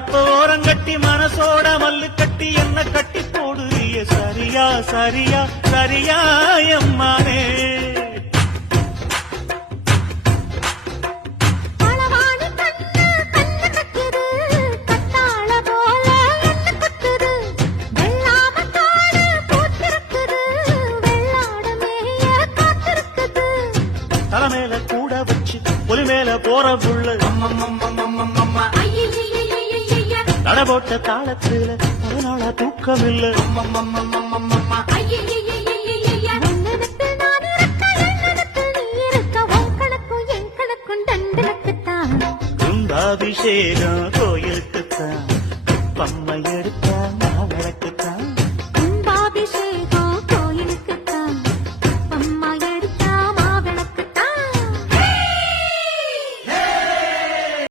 மரப்ப ஓரங்கட்டி மனசோட மல்லு கட்டி என்ன கட்டி போடுறிய சரியா சரியா சரியா எம்மானே தலைமையில கூட வச்சு ஒலி மேல போற புள்ள நட போட்ட தாளத்துல அதனால தூக்கம் இல்ல கும்பாபிஷேகம் கோயிலுக்குத்தான் பம்மை எடுத்து